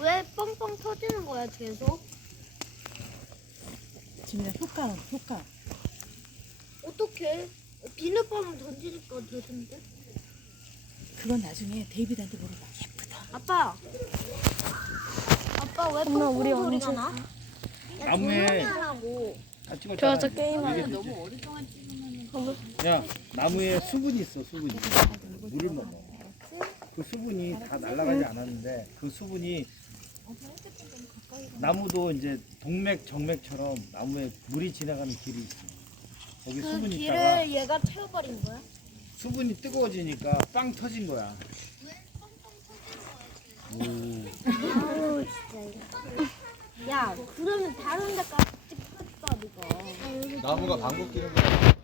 왜 뻥뻥 터지는 거야 계속? 지민아 효과. 어떻게? 비눗방울 던지니까 되던데? 그건 나중에 데이비드한테 물어봐. 예쁘다. 아빠 왜 엄마, 뻥뻥 우리 소리가 언제 나? 야 나무에- 조용히 하라고. 찍었잖아. 저 게임하는 너무 야, 나무에 수분이 있어, 수분이. 물을 먹어. 그 수분이 다 날아가지 않았는데 그 수분이 나무도 이제 동맥, 정맥처럼 나무에 물이 지나가는 길이 있어. 거기 그 수분이 길을 있다가 얘가 채워버린 거야? 수분이 뜨거워지니까 빵 터진 거야. 오. 아우 진짜 이거. 야 그러면 다른 데까지 찍겠다 이거. 나무가 방귀 뀌는 거야.